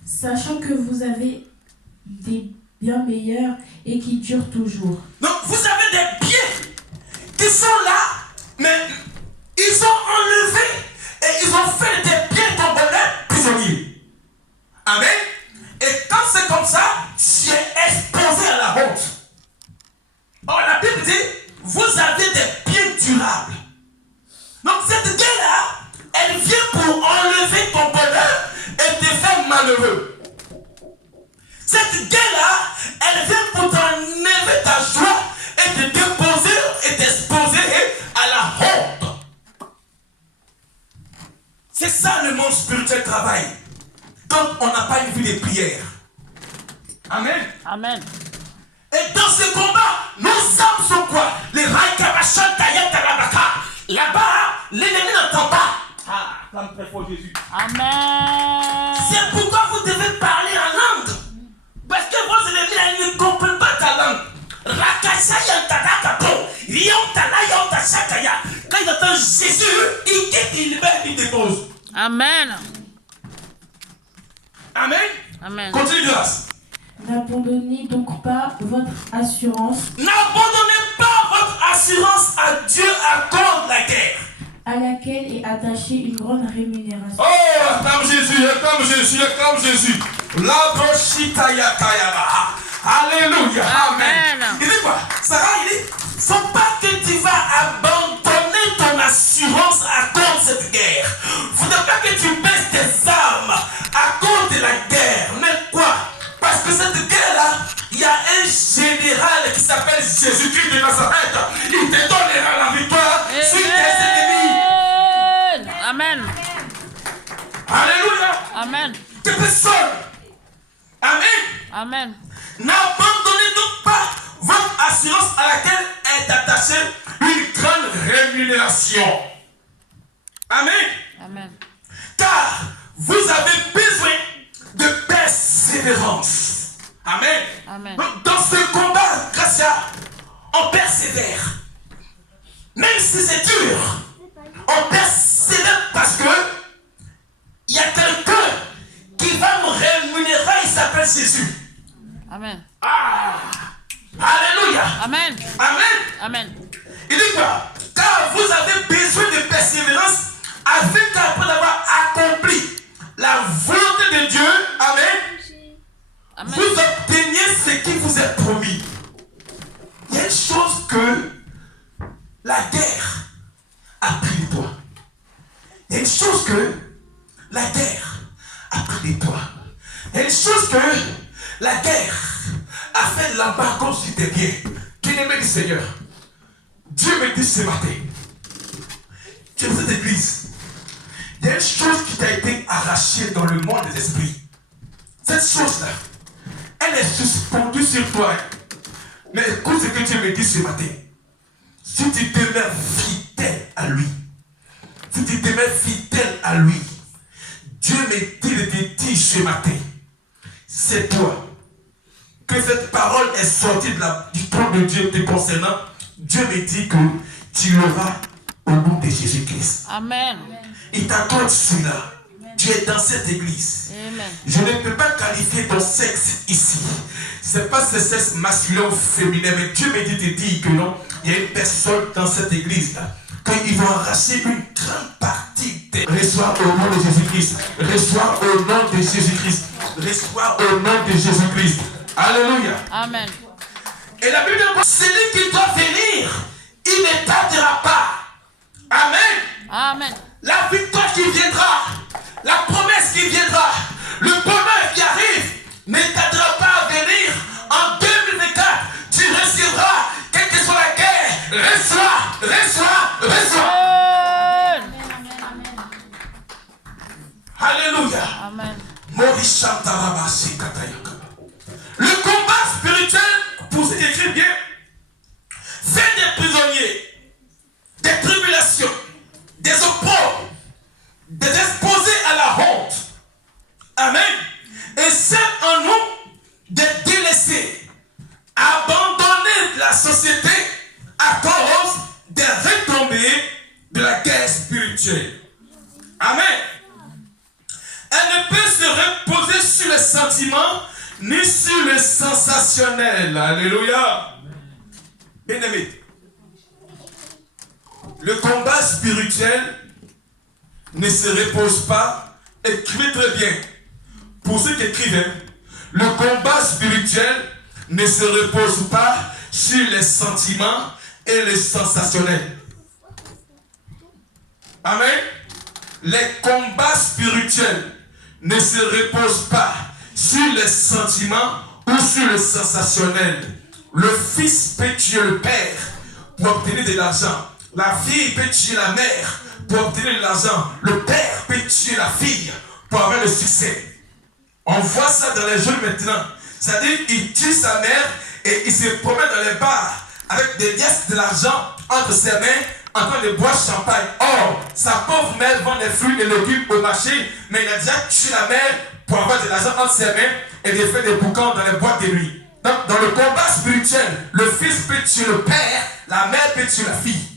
Sachant que vous avez des biens meilleurs et qui durent toujours. Donc, vous avez des biens qui sont là, mais ils ont enlevé et ils ont fait des biens ton bonheur prisonnier. Amen. Et quand c'est comme ça, tu es exposé à la honte. Or, la Bible dit, vous avez des biens durables. Donc, cette guerre-là, elle vient pour enlever ton bonheur et te faire malheureux. Cette guerre-là, elle vient pour t'enlever ta joie et te déposer et t'exposer à la honte. C'est ça le monde spirituel travail. Quand on n'a pas une vie de prière. Amen. Amen. Et dans ce combat, nos âmes sont quoi? Les Raikabachan Tayatalabaka. Là-bas, l'ennemi n'entend pas. Ah, comme très fort Jésus. Amen. C'est pourquoi vous devez parler en langue. Parce que vos ennemis ils ne comprennent pas ta langue. Rakasa Yantadakapo. Yantala Yantashakaya. Quand ils entendent Jésus, il quitte, il libère, il dépose. Amen. Amen. Amen. Continue, grâce. N'abandonnez donc pas votre assurance N'abandonnez pas votre assurance à Dieu à cause de la guerre. à laquelle est attachée une grande rémunération. Oh, acclame Jésus, acclame Jésus, acclame Jésus. La brochita yakayaba. Alléluia. Amen. Amen. Il dit quoi? Sarah, il dit, faut pas que tu vas abandonner ton assurance à cause de cette guerre. Faudrait pas que tu baisses tes armes à cause de la guerre. Mais quoi? Parce que cette guerre-là, il y a un général qui s'appelle Jésus-Christ de Nazareth. Il te donnera la victoire sur tes ennemis. Amen. Alléluia. Amen. Tu peux seul. Amen. Amen. N'abandonnez donc pas votre assurance à laquelle est attachée une grande rémunération. Amen. Amen. Car vous avez besoin de persévérance. Amen. Amen. Donc, dans ce combat, Gracia, on persévère. Même si c'est dur, on persévère parce que il y a quelqu'un qui va me rémunérer, il s'appelle Jésus. Amen. Ah! Alléluia. Amen. Amen. Amen. Il dit quoi? Car vous avez besoin de persévérance afin qu'après avoir accompli la volonté de Dieu, amen, Amen. vous obteniez ce qui vous est promis. Il y a une chose que la guerre a pris de toi. Il y a une chose que la guerre a pris de toi. Il y a une chose que la guerre a fait de l'embargo sur tes biens. Bien-aimé du Seigneur, Dieu me dit ce matin, tu es dans cette église, il y a une chose qui t'a été arrachée dans le monde des esprits. Cette chose-là, elle est suspendue sur toi. Mais écoute ce que Dieu me dit ce matin. Si tu demeures fidèle à lui, si tu demeures fidèle à lui, Dieu me dit de te dire ce matin, c'est toi. Que cette parole est sortie du trône de Dieu te concernant. Dieu me dit que tu l'auras au nom de Jésus-Christ. Amen. Il t'accorde cela. Tu es dans cette église. Amen. Je ne peux pas qualifier ton sexe ici. Ce n'est pas ce sexe masculin ou féminin, mais Dieu me dit de dire que non, il y a une personne dans cette église-là, qu'ils vont arracher une grande part Reçois au nom de Jésus-Christ. Reçois au nom de Jésus-Christ. Reçois au nom de Jésus-Christ. Alléluia. Amen. Et la Bible dit, celui qui doit venir, il ne tardera pas. Amen. Amen. La victoire qui viendra, la promesse qui viendra, le bonheur qui arrive, ne tardera pas à venir. En 2024, tu recevras, quelle que soit la guerre, reçois. Alléluia. Amen. Le combat spirituel, pour ceux qui écrivent bien, fait des prisonniers, des tribulations, des opprobres, des exposés à la honte. Amen. Et c'est en nous des délaissés, abandonnés de la société à cause des retombées de la guerre spirituelle. Amen. Elle ne peut se reposer sur les sentiments ni sur le sensationnel. Alléluia. Bien-aimé, le combat spirituel ne se repose pas. Écrivez très bien. Pour ceux qui écrivent, le combat spirituel ne se repose pas sur les sentiments et le sensationnel. Amen. Les combats spirituels ne se reposent pas sur les sentiments ou sur le sensationnel. Le fils peut tuer le père pour obtenir de l'argent. La fille peut tuer la mère pour obtenir de l'argent. Le père peut tuer la fille pour avoir le succès. On voit ça dans les jeunes maintenant. C'est-à-dire qu'il tue sa mère et il se promène dans les bars avec des liasses de l'argent entre ses mains en train de boire champagne. Or, sa pauvre mère vend des fruits et légumes au marché, mais il a déjà tué la mère pour avoir de l'argent entre ses mains et de faire des boucans dans les boîtes de nuit. Donc, dans le combat spirituel, le fils peut tuer le père, la mère peut tuer la fille.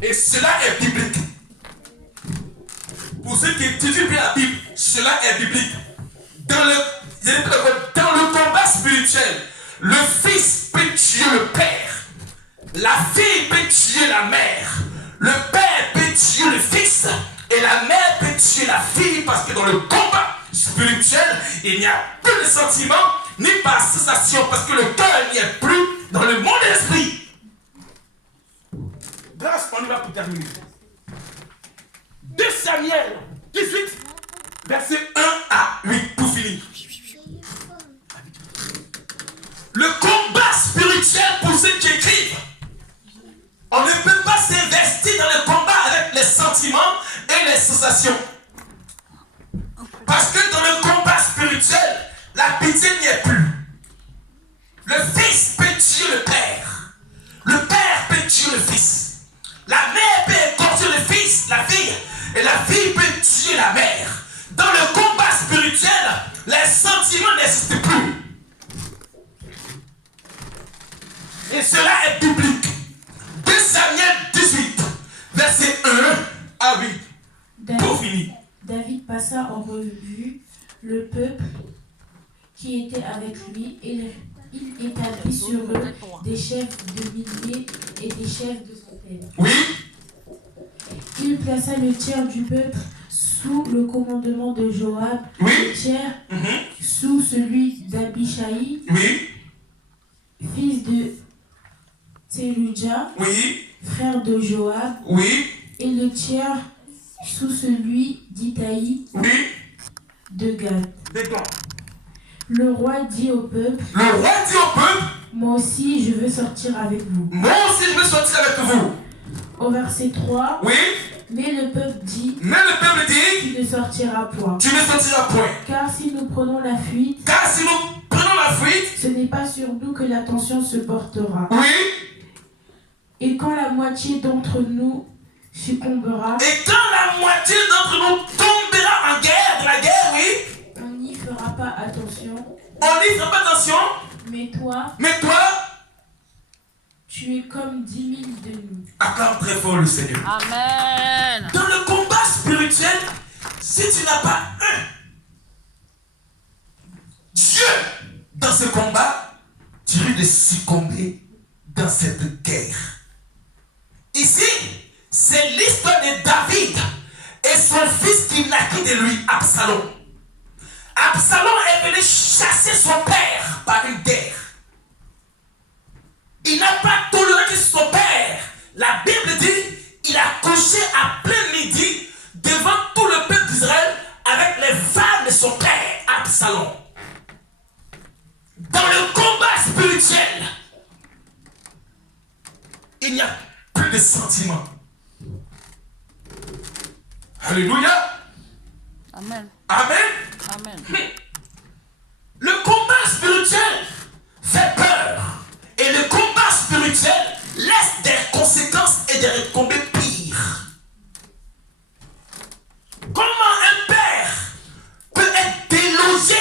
Et cela est biblique. Pour ceux qui étudient bien la Bible, cela est biblique. Dans le combat spirituel, le fils peut tuer le père. La fille peut tuer la mère. Le père peut tuer le fils. Et la mère peut tuer la fille. Parce que dans le combat spirituel, il n'y a plus de sentiments ni pas de sensation. Parce que le cœur n'y est plus dans le monde de l'esprit. Grâce, on y va pour terminer. 2 Samuel 18, verset 1 à 8, pour finir. Le combat spirituel, pour ceux qui écrivent, on ne peut pas s'investir dans le combat avec les sentiments et les sensations. Parce que dans le combat spirituel, la pitié n'y est plus. Le fils peut tuer le père. Le père peut tuer le fils. La mère peut égorger le fils, la fille. Et la fille peut tuer la mère. Dans le combat spirituel, les sentiments n'existent plus. Et cela est biblique. 2 Samuel 18, verset 1 à 8. Pour finir. David passa en revue le peuple qui était avec lui et il établit sur eux des chefs de milliers et des chefs de centaines. Oui. Il plaça le tiers du peuple sous le commandement de Joab, oui. Le tiers sous celui d'Abishai, oui. Fils de Tséruja, oui. Frère de Joab, oui. Et le tiers sous celui d'Itaï, oui. De Gad. D'accord. Le roi dit au peuple, moi aussi je veux sortir avec vous. Moi aussi je veux sortir avec vous. Au verset 3, oui. Mais le peuple dit, tu ne sortiras point. Tu ne sortiras point. Car si nous prenons la fuite, ce n'est pas sur nous que l'attention se portera. Oui. Et quand la moitié d'entre nous succombera, tombera en guerre, de la guerre, oui. On n'y fera pas attention. Mais toi, tu es comme 10 000 de nous. Acclame très fort le Seigneur. Amen. Dans le combat spirituel, si tu n'as pas un Dieu dans ce combat, tu risques de succomber dans cette guerre. Ici, c'est l'histoire de David et son fils qui naquit de lui, Absalom. Absalom est venu chasser son père par une guerre. Il n'a pas toléré que son père, la Bible dit, il a couché à plein midi devant tout le peuple d'Israël avec les femmes de son père, Absalom. Dans le combat spirituel, il n'y a plus de sentiments. Alléluia. Amen. Amen. Amen. Le combat spirituel fait peur. Et le combat spirituel laisse des conséquences et des retombées pires. Comment un père peut être délogé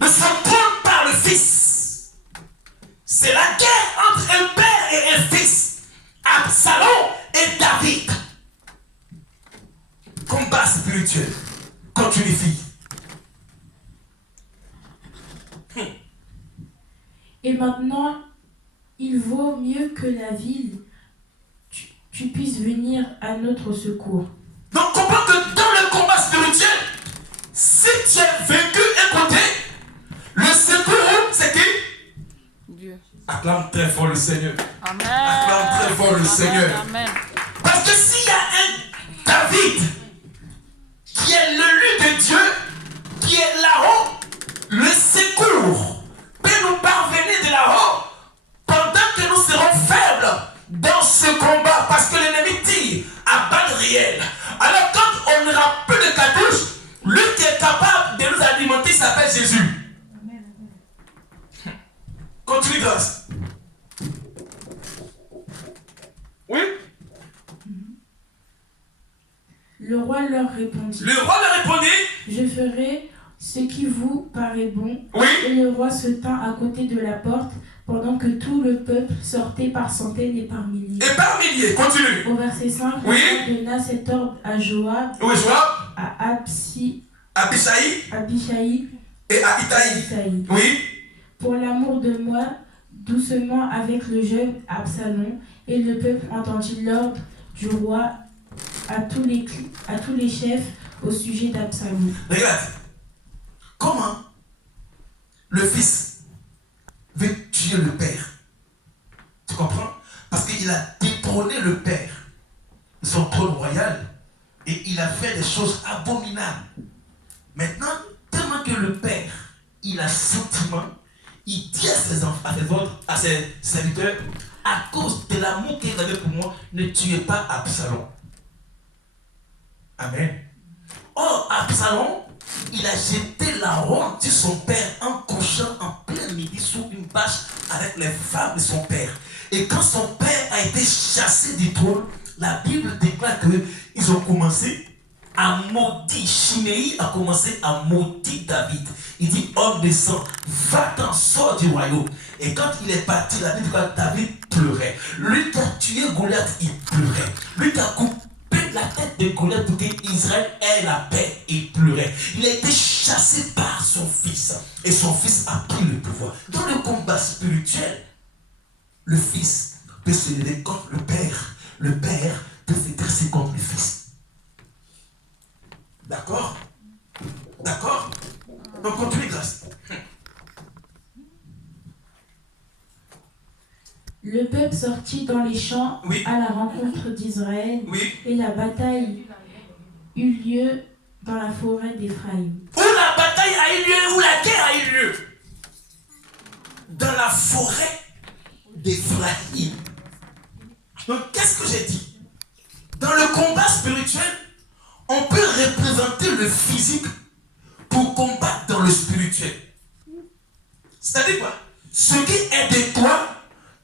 de son trône par le fils? C'est la guerre entre un père et un fils. Absalom et David. Combat spirituel contre une fille. Et maintenant, il vaut mieux que la ville, tu puisses venir à notre secours. Donc comprends que dans le combat spirituel, si tu es vaincu, écoutez, le secours, c'est qui? Dieu. Acclame très fort le Seigneur. Amen. Acclame très fort le Amen. Seigneur. Amen. Parce que s'il y a un David qui est l'élu de Dieu, qui est là-haut, le secours peut nous parvenir de là-haut pendant que nous serons faibles dans ce combat, parce que l'ennemi tire à balles réelles. Alors quand on n'aura plus de cartouches, lui qui est capable de nous alimenter s'appelle Jésus. Continue, grâce. Oui? Le roi leur répondit, Le roi leur répondit, je ferai ce qui vous paraît bon. oui. Et le roi se tint à côté de la porte pendant que tout le peuple sortait par centaines et par milliers. Et par milliers, continue. Au verset 5, Oui. le roi donna cet ordre à Joab, Oui, je vois. à Abishai et à et à Itaï. Itaï. Oui. Pour l'amour de moi, doucement avec le jeune Absalom. Et le peuple entendit l'ordre du roi à tous les chefs au sujet d'Absalom. Regarde. Comment le fils veut tuer le père? Tu comprends? Parce qu'il a détrôné le père de son trône royal et il a fait des choses abominables. Maintenant, tellement que le père, il a sentiment, il dit à ses enfants, à ses serviteurs, à cause de l'amour qu'il avait pour moi, ne tuez pas Absalom. Amen. Or, Absalom, il a jeté la honte sur son père en couchant en plein midi sous une bâche avec les femmes de son père. Et quand son père a été chassé du trône, la Bible déclare qu'ils ont commencé à maudire. Chiméi a commencé à maudire David. Il dit, homme de sang, va-t'en, sors du royaume. Et quand il est parti, la Bible déclare que David pleurait. Lui qui a tué Goliath, il pleurait. Lui qui a coupé la tête de Goliath pour qu'Israël ait la paix, il pleurait. Il a été chassé par son fils. Et son fils a pris le pouvoir. Dans le combat spirituel, le fils peut se lever contre le père. Le père peut se dresser contre le fils. D'accord? D'accord? Donc, continue, grâce. Le peuple sortit dans les champs Oui. à la rencontre d'Israël. Oui. Et la bataille eut lieu dans la forêt d'Éphraïm. Où la bataille a eu lieu, où la guerre a eu lieu? Dans la forêt d'Éphraïm. Donc, qu'est-ce que j'ai dit? Dans le combat spirituel, on peut représenter le physique pour combattre dans le spirituel. C'est-à-dire quoi? Ce qui est de toi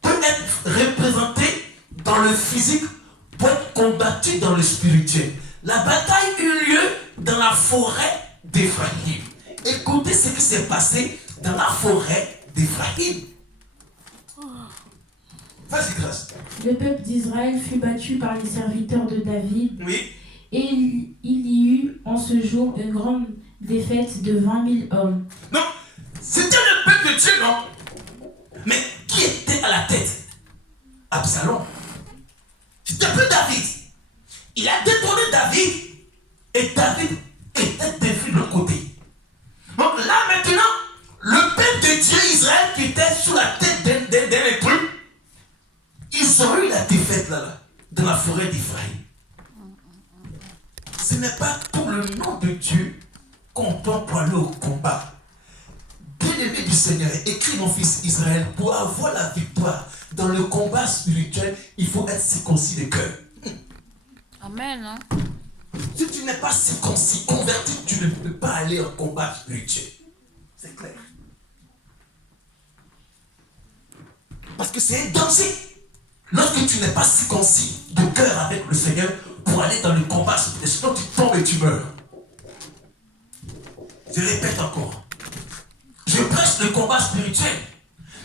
peut être représenté dans le physique pour être combattu dans le spirituel. La bataille eut lieu dans la forêt d'Éphraïm. Écoutez ce qui s'est passé dans la forêt d'Éphraïm. Vas-y, grâce. Le peuple d'Israël fut battu par les serviteurs de David. Oui. Et il y eut en ce jour une grande défaite de 20 000 hommes. Donc, c'était le peuple de Dieu, non? Mais qui était à la tête? Absalom. C'était plus David. il a détourné David et David était défait de l'autre côté. Donc là maintenant, le peuple de Dieu Israël qui était sous la tête d'un intrus, ils ont eu la défaite là, dans la forêt d'Ephraïm. Ce n'est pas pour le nom de Dieu qu'on prend pour aller au combat. Bien-aimé du Seigneur, écris mon fils Israël, pour avoir la victoire dans le combat spirituel, il faut être circoncis de cœur. Amen. Hein? Si tu n'es pas circoncis, converti, tu ne peux pas aller au combat spirituel. C'est clair. Parce que c'est un danger. Lorsque tu n'es pas circoncis de cœur avec le Seigneur pour aller dans le combat spirituel, sinon tu tombes et tu meurs. Je répète encore. Je prêche le combat spirituel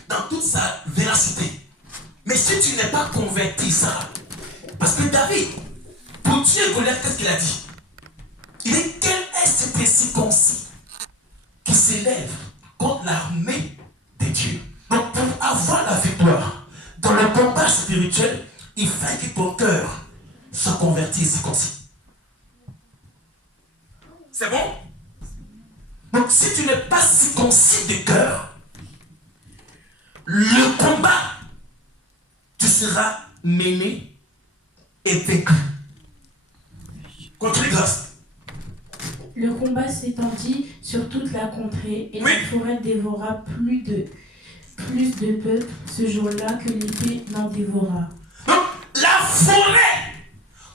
dans toute sa véracité. Mais si tu n'es pas converti, ça, parce que David, pour tuer Goliath, qu'est-ce qu'il a dit? Il dit, quel est cet incirconcis qui s'élève contre l'armée de Dieu? Donc pour avoir la victoire dans le combat spirituel, il faut que ton cœur soit converti et circoncis. C'est bon? Donc si tu n'es pas circoncis de cœur, le combat, tu seras mené et vaincu. Continue, grâce. Le combat s'étendit sur toute la contrée et la forêt dévora plus de peuple ce jour-là que l'épée n'en dévora. Donc, la forêt,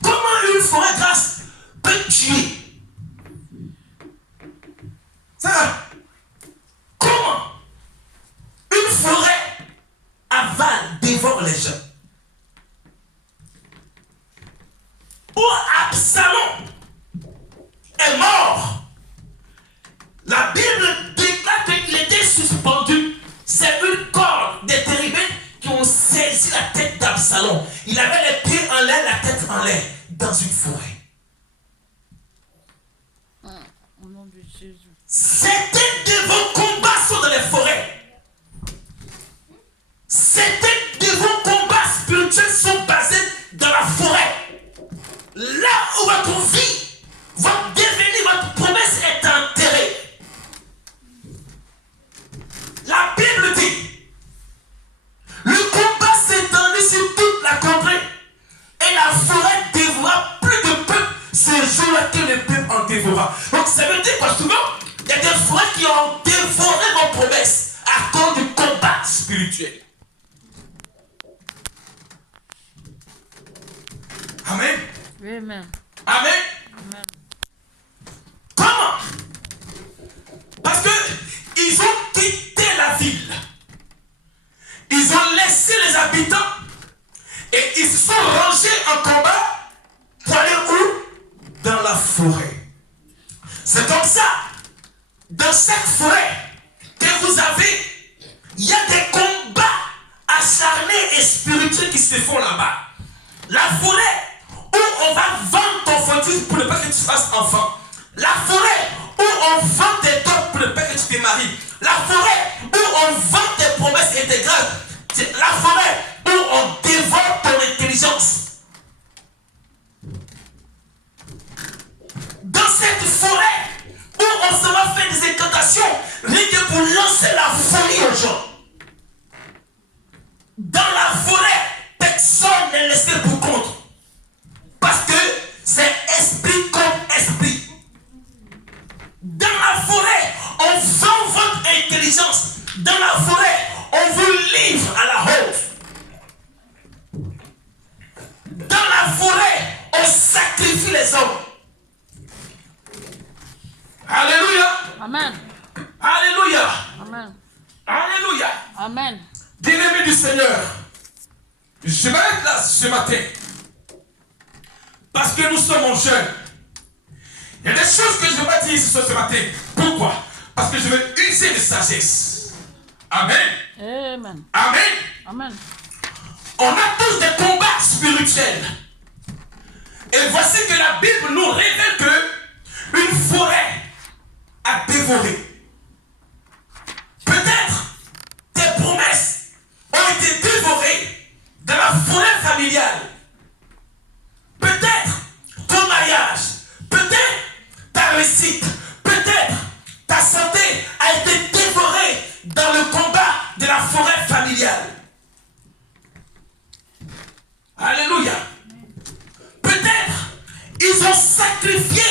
comment une forêt, grâce, peut tuer? Ça, comment une forêt avale, dévore les gens? Où Absalom est mort, la Bible déclare qu'il était suspendu. C'est une corde des térébintes qui ont saisi la tête d'Absalom. Il avait les pieds en l'air, la tête en l'air, dans une forêt. Au nom de Jésus. Certains de vos combats sont dans les forêts. Certains de vos combats spirituels sont basés dans la forêt. Là où votre vie, votre devenir, votre promesse est enterrée. La Bible dit, le combat s'étendit sur toute la contrée et la forêt dévora plus de peuple ce jour-là que le peuple en dévora. Donc ça veut dire que souvent, il y a des forêts qui ont dévoré vos promesses à cause du combat spirituel. Amen. Amen. Amen. Amen. Comment? Parce que ils ont quitté la ville. Ils ont laissé les habitants et ils se sont rangés en combat pour aller où? Dans la forêt. C'est comme ça, dans cette forêt que vous avez, il y a des combats acharnés et spirituels qui se font là-bas. La forêt où on va vendre ton fœtus pour ne pas que tu fasses enfant. La forêt où on vend tes dons pour ne pas que tu te maries. La forêt où on vend tes promesses intégrales. C'est la forêt où on dévore ton intelligence. Dans cette forêt où on se va faire des incantations, rien que pour lancer la folie aux gens. Dans la forêt, personne n'est laissé pour compte. Parce que c'est esprit comme esprit. Dans la forêt, on vend votre intelligence. Dans la forêt, on vous livre à la honte. Dans la forêt, on sacrifie les hommes. Alléluia. Amen. Alléluia. Amen. Alléluia. Amen. Bien-aimé du Seigneur, je vais être là ce matin. Parce que nous sommes jeunes. Il y a des choses que je ne vais pas dire ce matin. Pourquoi? Parce que je vais user de sagesse. Amen. Amen. Amen. Amen. On a tous des combats spirituels. Et voici que la Bible nous révèle que une forêt a dévoré. Peut-être tes promesses ont été dévorées dans la forêt familiale. Peut-être ont sacrifié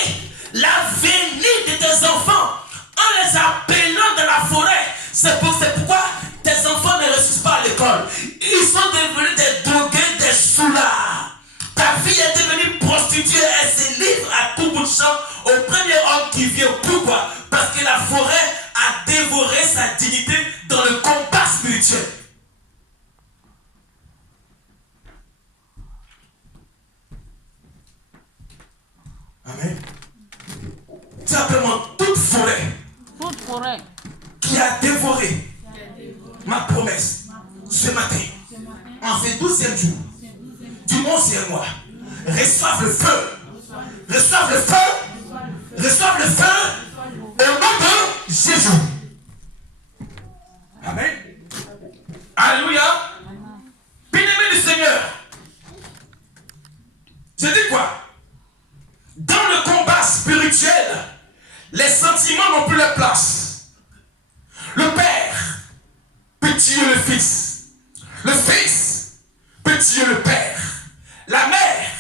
la venue de tes enfants en les appelant dans la forêt. C'est pourquoi tes enfants ne réussissent pas à l'école. Ils sont devenus des drogués, des soulards. Ta fille est devenue prostituée. Elle se livre à tout bout de champ au premier homme qui vient. Pourquoi? Parce que la forêt a dévoré sa dignité dans le combat spirituel. Amen. Simplement toute forêt qui a dévoré ma promesse ce matin, en ce 12e jour du 11e mois, reçoivent le feu. Reçoivent le feu. Reçoivent le feu au nom de Jésus. Amen. Alléluia. Bien-aimé du Seigneur. Je dis quoi? Dans le combat spirituel, les sentiments n'ont plus leur place. Le Père peut tuer le Fils. Le Fils peut tuer le Père. La mère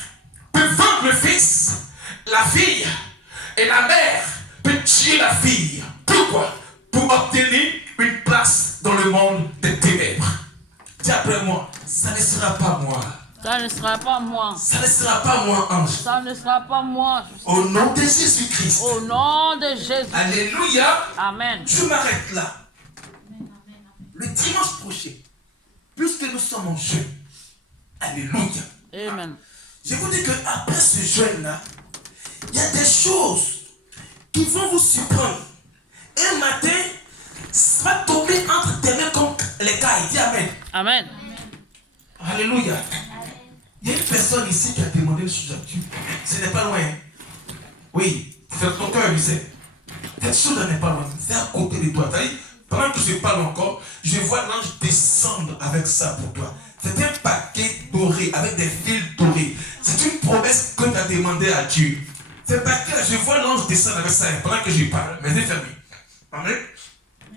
peut vendre le Fils. La fille et la mère peut tuer la fille. Pourquoi? Pour obtenir une place dans le monde des ténèbres. Dis après moi, ça ne sera pas moi. Ça ne sera pas moi. Ça ne sera pas moi, ange. Ça ne sera pas moi. Au nom de Jésus-Christ. Au nom de Jésus. Alléluia. Amen. Je m'arrête là. Le dimanche prochain, puisque nous sommes en jeûne, alléluia. Amen. Je vous dis qu'après ce jeûne-là, il y a des choses qui vont vous surprendre. Un matin, ça va tomber entre tes mains comme les cailles. Dis Amen. Amen. Alléluia. Il y a une personne ici qui a demandé une chose à Dieu. Ce n'est pas loin. Oui, c'est ton cœur, il sait. Cette chose n'est pas loin. C'est à côté de toi. Pendant que je parle encore, je vois l'ange descendre avec ça pour toi. C'est un paquet doré avec des fils dorés. C'est une promesse que tu as demandé à Dieu. Ce paquet-là, je vois l'ange descendre avec ça pendant que je parle. Mais c'est fermé. Amen.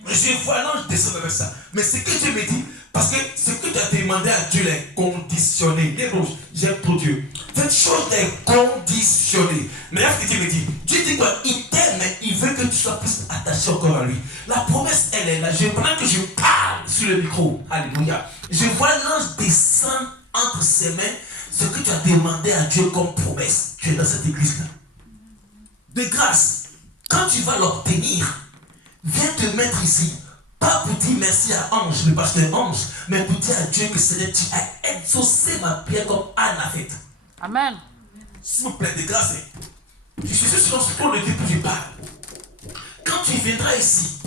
Je vois l'ange descendre avec ça. Mais ce que Dieu me dit, parce que ce que tu as demandé à Dieu est conditionné. Les rouges, j'aime trop Dieu. Cette chose est conditionnée. Mais là, ce que Dieu me dit, Dieu dit quoi? Il t'aime, mais il veut que tu sois plus attaché encore à lui. La promesse, elle est là. Pendant que je parle sur le micro, alléluia, je vois l'ange descendre entre ses mains ce que tu as demandé à Dieu comme promesse. Tu es dans cette église-là. De grâce, quand tu vas l'obtenir, viens te mettre ici. Pas pour dire merci à Ange, le pasteur Ange, mais pour dire à Dieu que c'est tu as exaucé ma prière comme Anne a fait. Amen. S'il vous plaît, de grâce, je suis sur le Dieu que je parle. Quand tu viendras ici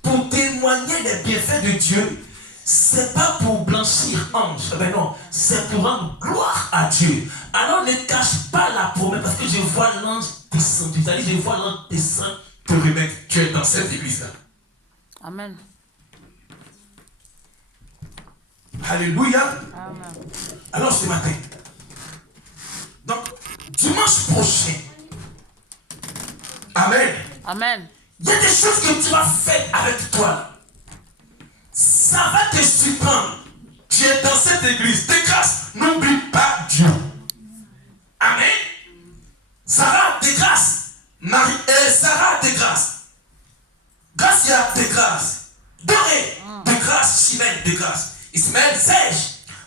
pour témoigner des bienfaits de Dieu, c'est pas pour blanchir Ange, mais non, c'est pour rendre gloire à Dieu. Alors ne cache pas la promesse, parce que je vois l'ange descendre. C'est-à-dire, je vois l'ange descendre pour remettre Dieu dans cette église-là. Amen. Alléluia. Amen. Alors ce matin, donc dimanche prochain, amen. Amen. Il y a des choses que tu vas faire avec toi. Ça va te surprendre. Tu es dans cette église. De grâce, n'oublie pas Dieu. Amen. Sarah, de grâce. Marie et Sarah, de grâce. Gracia, de grâce. Doré, de grâce. Chimène, de grâce. Ismaël, Serge.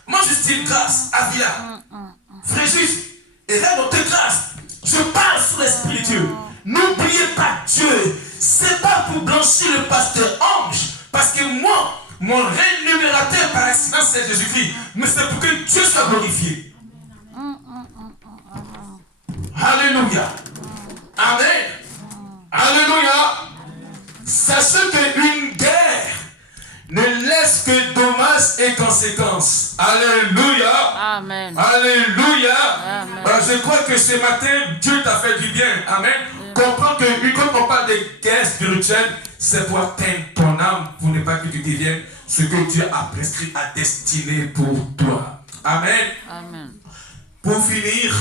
Moi, Justine, grâce. Avila. Fréjus. Et Reine, de grâce. Je parle sous l'esprit de Dieu. N'oubliez pas Dieu. C'est pas pour blanchir le pasteur Ange. Parce que moi, mon rémunérateur par excellence, c'est Jésus-Christ. Mais c'est pour que Dieu soit glorifié. Alléluia. Amen. Alléluia. Sachez qu'une guerre ne laisse que dommages et conséquences. Alléluia. Amen. Alléluia. Amen. Je crois que ce matin, Dieu t'a fait du bien. Amen. Comprends que quand on parle de guerre spirituelle, c'est pour atteindre ton âme, pour ne pas que tu deviennes ce que Dieu a prescrit, a destiné pour toi. Amen. Amen. Pour finir,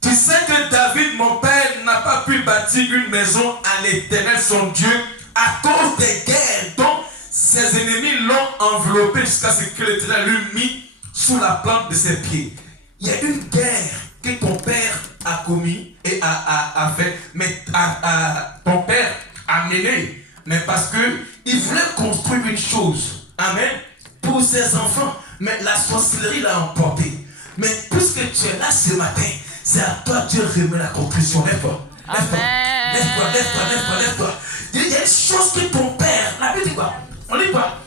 tu sais que David, mon père, n'a pas pu bâtir une maison à l'Éternel, son Dieu, à cause des guerres dont ses ennemis l'ont enveloppé jusqu'à ce que l'Éternel lui mit sous la plante de ses pieds. Il y a une guerre que ton père a commis et a fait, mais ton père a mené, mais parce que il voulait construire une chose, amen, pour ses enfants, mais la sorcellerie l'a emporté. Mais puisque tu es là ce matin, c'est à toi Dieu remet la conclusion. Lève-toi, lève-toi, lève-toi, lève-toi, lève-toi, lève-toi. Il y a une chose que ton père, la Bible dit quoi? On lit quoi?